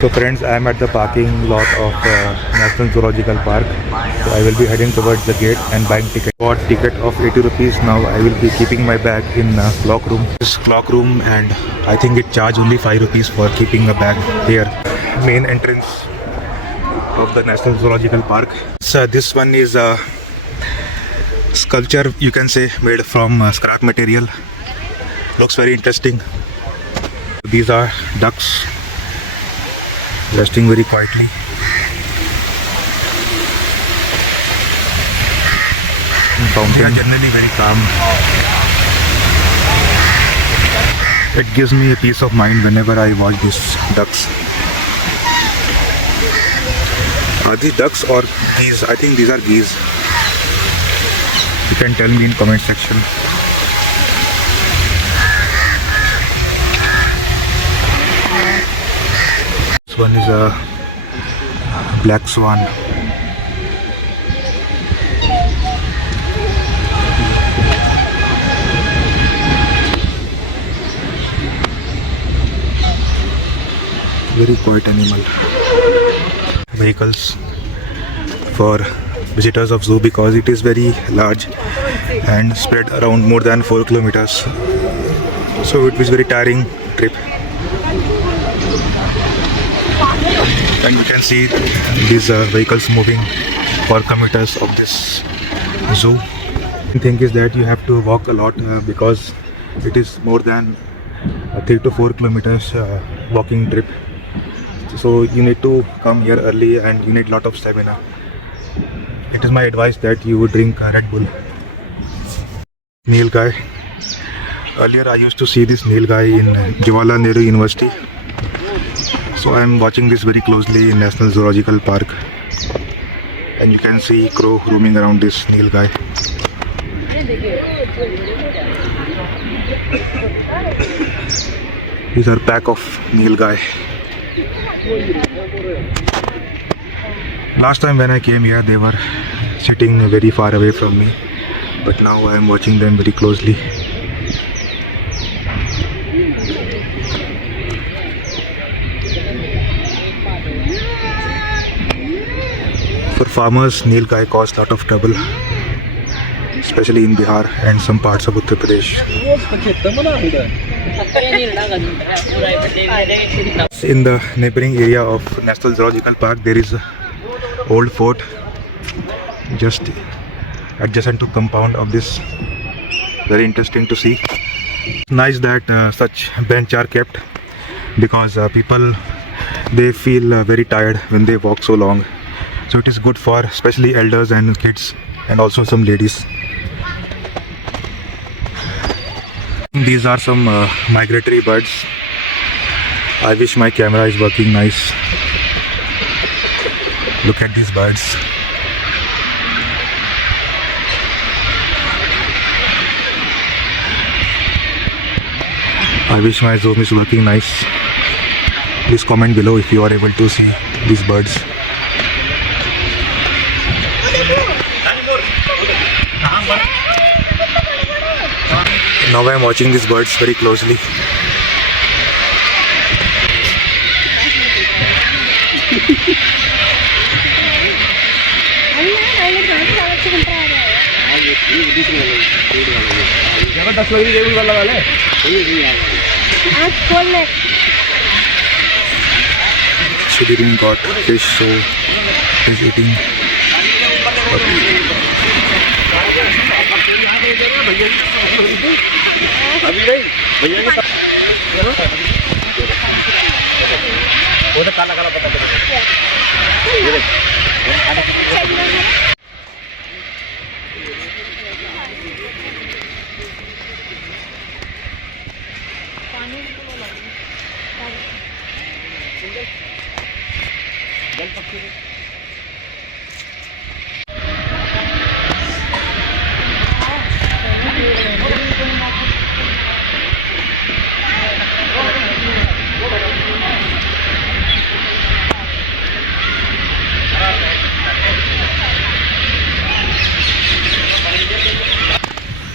So friends, I am at the parking lot of National Zoological Park. So I will be heading towards the gate and buying ticket. For ticket of 80 rupees. Now I will be keeping my bag in clock room. This clock room, and I think it charge only 5 rupees for keeping a bag here. Main entrance of the National Zoological Park. So this one is a sculpture, you can say, made from scrap material. Looks very interesting. These are ducks resting very quietly. Fountain are generally very calm. It gives me a peace of mind whenever I watch these ducks. Are these ducks or geese? I think these are geese. You can tell me in comment section. This one is a black swan. Very quiet animal. Vehicles for visitors of zoo because it is very large and spread around more than 4 kilometers. So it was very tiring trip. And you can see these vehicles moving for commuters of this zoo. The thing is that you have to walk a lot because it is more than 3 to 4 kilometers walking trip. So you need to come here early and you need a lot of stamina. It is my advice that you would drink Red Bull. Nilgai. Earlier I used to see this Nilgai in Jawaharlal Nehru University. So I am watching this very closely in National Zoological Park. And you can see crow roaming around this Nilgai. These are pack of Nilgai. Last time when I came here, they were sitting very far away from me, but now I am watching them very closely. For farmers, Nilgai cause lot of trouble, especially in Bihar and some parts of Uttar Pradesh. In the neighboring area of National Zoological Park, there is a old fort just adjacent to compound of this. Very interesting to see. Nice that such bench are kept because people, they feel very tired when they walk so long. So it is good for especially elders and kids and also some ladies. These are some migratory birds. I wish my camera is working nice. Look at these birds. I wish my zoom is working nice. Please comment below if you are able to see these birds. Now I am watching these birds very closely. Shriram got fish, so he's eating.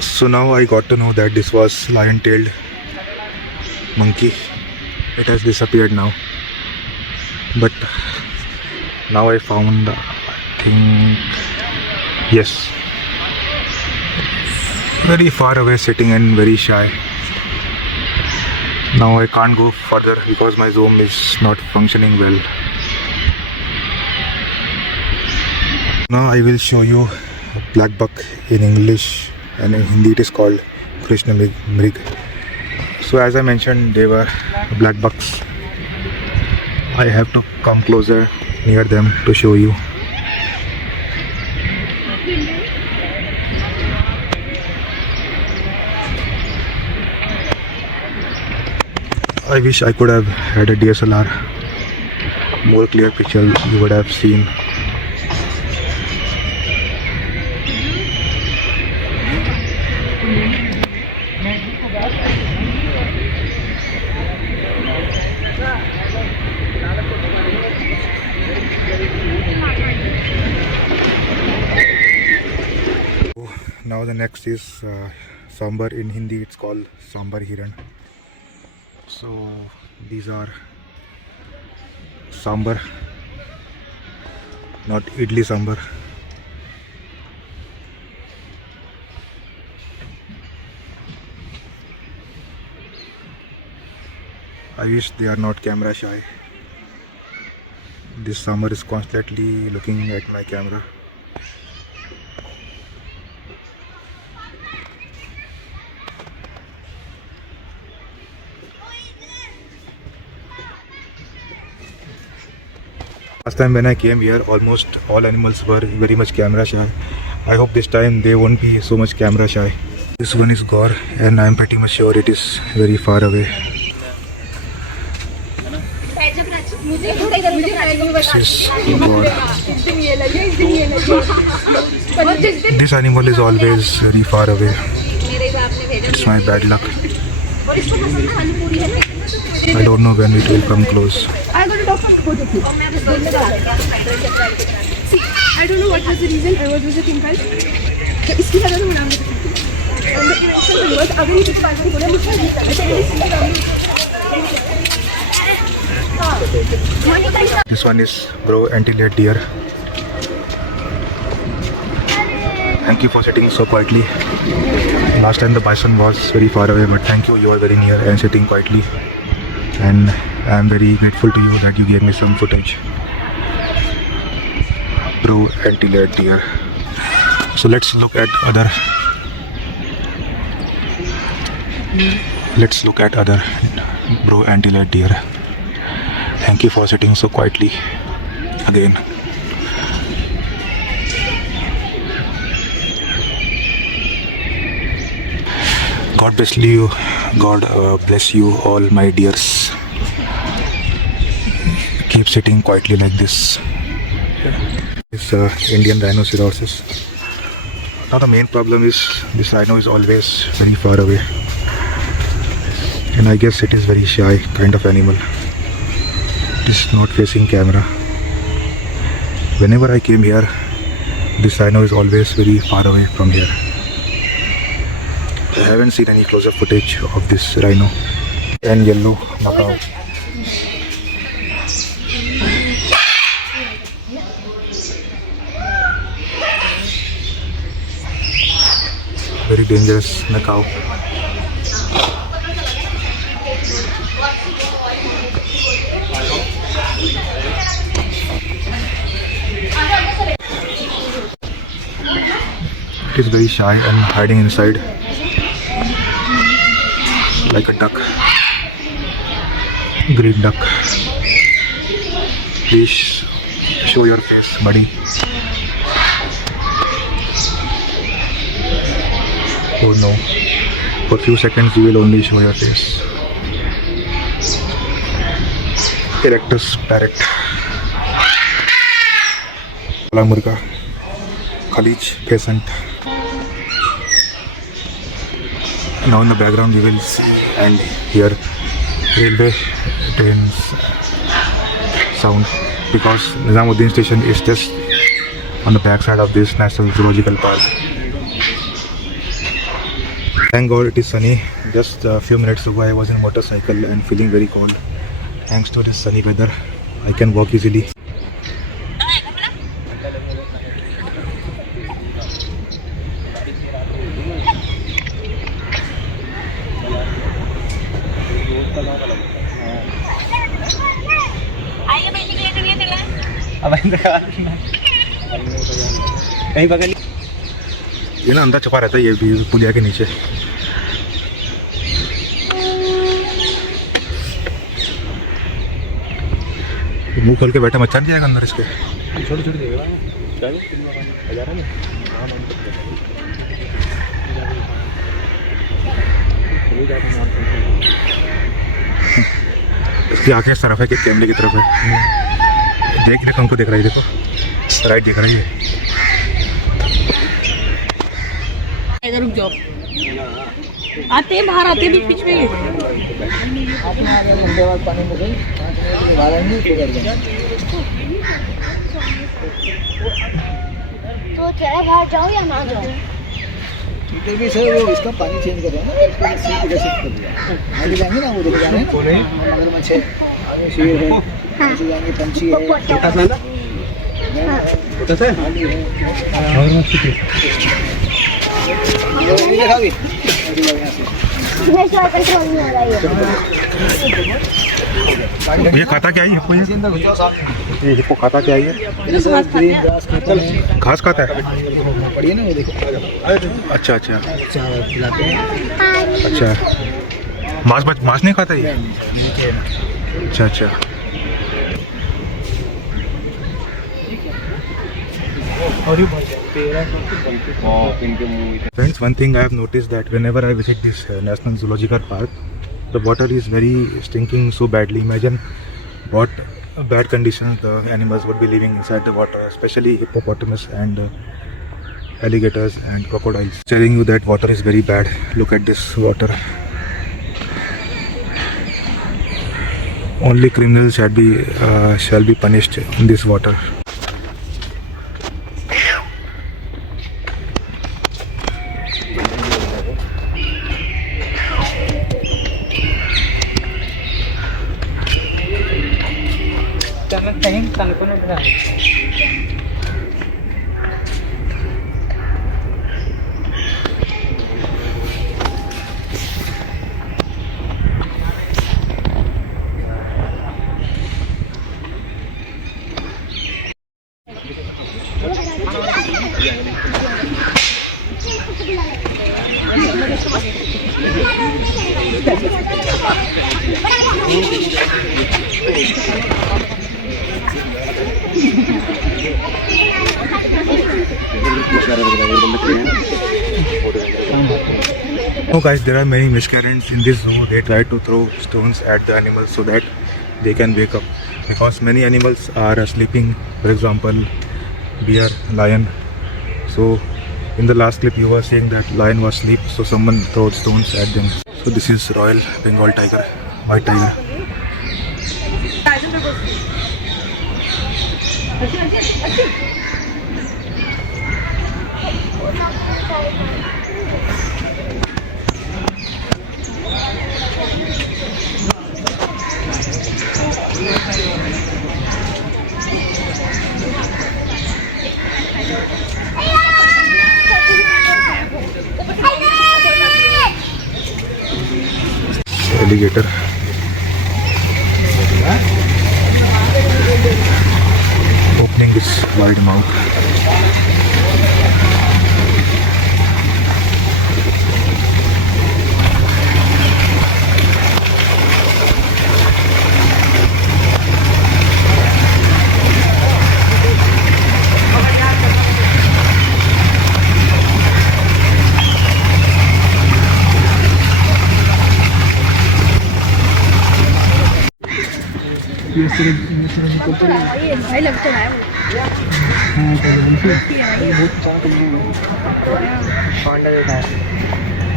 So now I got to know that this was lion-tailed monkey. It has disappeared now. but now I found, I think, yes, very far away sitting and very shy. Now I can't go further because my Zoom is not functioning well. Now I will show you black buck in English, and in Hindi it is called Krishna Mrig. So as I mentioned, they were black bucks. I have to come closer near them to show you. I wish I could have had a DSLR. More clear picture you would have seen. Now the next is sambar. In Hindi it's called sambar hiran. So these are sambar, not idli sambar. I wish they are not camera shy. This sambar is constantly looking at my camera. Last time when I came here, almost all animals were very much camera shy. I hope this time they won't be so much camera shy. This one is Gaur, and I am pretty much sure it is very far away. This is Gaur. This animal is always very far away. It's my bad luck. I don't know when it will come close. I got a dog from the See, I don't know what was the reason I was visiting Kal. इसकी वजह से नाम This one is Bro Antillean deer. Thank you for sitting so quietly. Last time the bison was very far away, but thank you, you are very near and sitting quietly. And I am very grateful to you that you gave me some footage. Bro Antillean deer. So let's look at other. Let's look at other Bro Antillean deer. Thank you for sitting so quietly again. God bless you. God bless you all, my dears. Keep sitting quietly like this. This Indian rhinoceros. Now the main problem is this rhino is always very far away, and I guess it is very shy kind of animal. It is not facing camera. Whenever I came here, this rhino is always very far away from here. I haven't seen any close-up footage of this rhino. And yellow macaw. Very dangerous macaw. It is very shy and hiding inside like a duck, green duck. Please show your face, buddy. Oh no, for few seconds you will only show your face. Erectus parrot, Kala Murga, Khalij pheasant. Now in the background you will see and hear railway trains sound, because Nizamuddin station is just on the back side of this National Zoological Park. Thank God it is sunny. Just a few minutes ago I was in a motorcycle and feeling very cold. Thanks to this sunny weather, I can walk easily. कहीं पकड़ ये ना अंदर छुपा रहता है ये भी पुलिया के नीचे. मुंह खोल के बैठा मच्छा नहीं जाएगा अंदर इसके. छोटी छोटी देगा इसकी आंखें इस तरफ है कि कैमरे की तरफ है. देख देखो हमको देख रही है. देखो राइट देख रही है. रुक जाओ. आते हैं बाहर आते हैं बीच बीच में. तो चले बाहर जाओ या ना जाओ. इधर भी सर वो इसका पानी चेंज कर रहा है ना, इसको सीट का शिफ्ट कर दिया. आगे जाएंगे ना वो देखो जा रहे हैं ना मगरमच्छ है, आगे शेर है, आगे जाएंगे पंछी है. छोटा सा ना छोटा सा आगे है मगरमच्छ की. ये देखा भी ये शायद कंट्रोल नहीं हो रहा है. ये खाता क्या है? ये हिप्पो खाता क्या है? ग्रीन ग्रास खाता है, घास खाता है. बढ़िया ना वो देखो. अच्छा अच्छा चावल खिलाते हैं. अच्छा. मांस नहीं खाता ये? अच्छा अच्छा. Friends, one thing I have noticed that whenever I visit this National Zoological Park, the water is very stinking so badly. Imagine what bad conditions the animals would be living inside the water, especially hippopotamus and alligators and crocodiles. Telling you that water is very bad. Look at this water. Only criminals shall be punished in this water. No guys, there are many miscreants in this zoo. They try to throw stones at the animals so that they can wake up, because many animals are sleeping. For example, bear, lion. So in the last clip you were saying that lion was asleep, so someone threw stones at them. So this is Royal Bengal tiger, white tiger. Alligator. Opening its wide mouth. ये भाई लगता है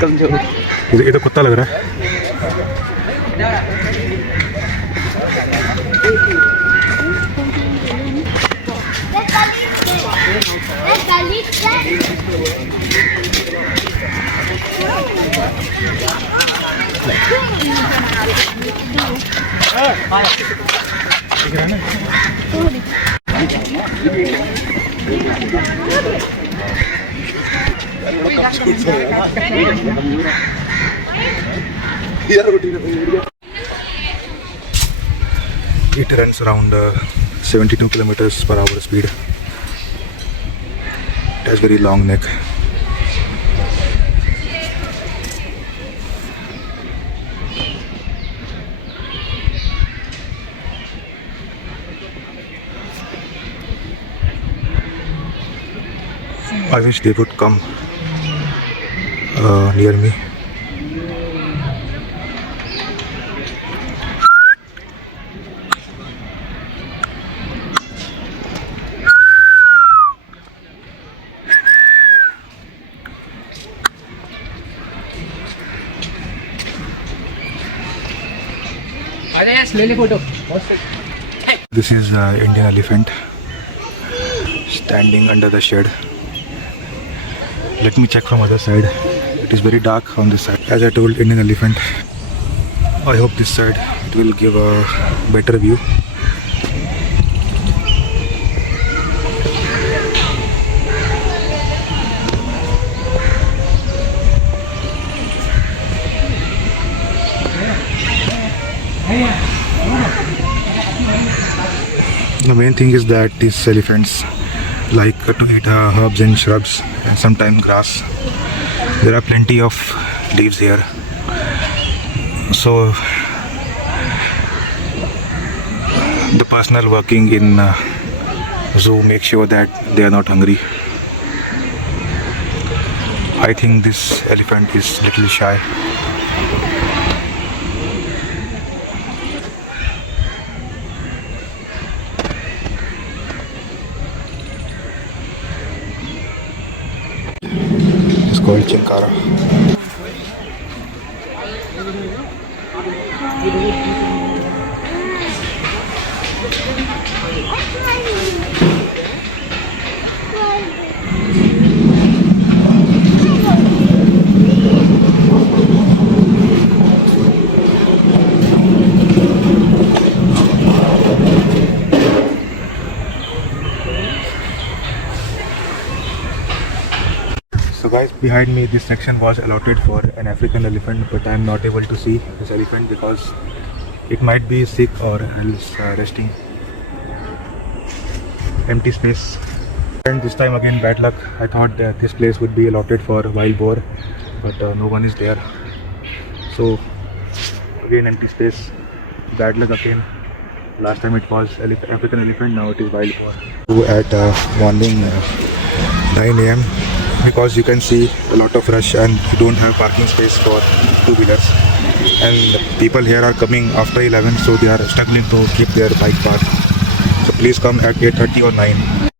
कमजोर. ये तो कुत्ता लग रहा है. It runs around 72 kilometers per hour speed. It has very long neck. I wish they would come near me. This is Indian elephant standing under the shed. Let me check from other side. It is very dark on this side. As I told, Indian elephant. I hope this side it will give a better view. The main thing is that these elephants like to eat herbs and shrubs and sometimes grass. There are plenty of leaves here, so the personnel working in zoo make sure that they are not hungry. I think this elephant is little shy. It's called Chinkara. So guys, behind me this section was allotted for an African elephant, but I am not able to see this elephant because it might be sick or else resting. Empty space. And this time again bad luck. I thought that this place would be allotted for wild boar, but no one is there. So again empty space. Bad luck again. Last time it was African elephant, now it is wild boar. At morning 9 AM because you can see a lot of rush and you don't have parking space for two-wheelers, and people here are coming after 11, so they are struggling to keep their bike parked. So please come at 8:30 or 9.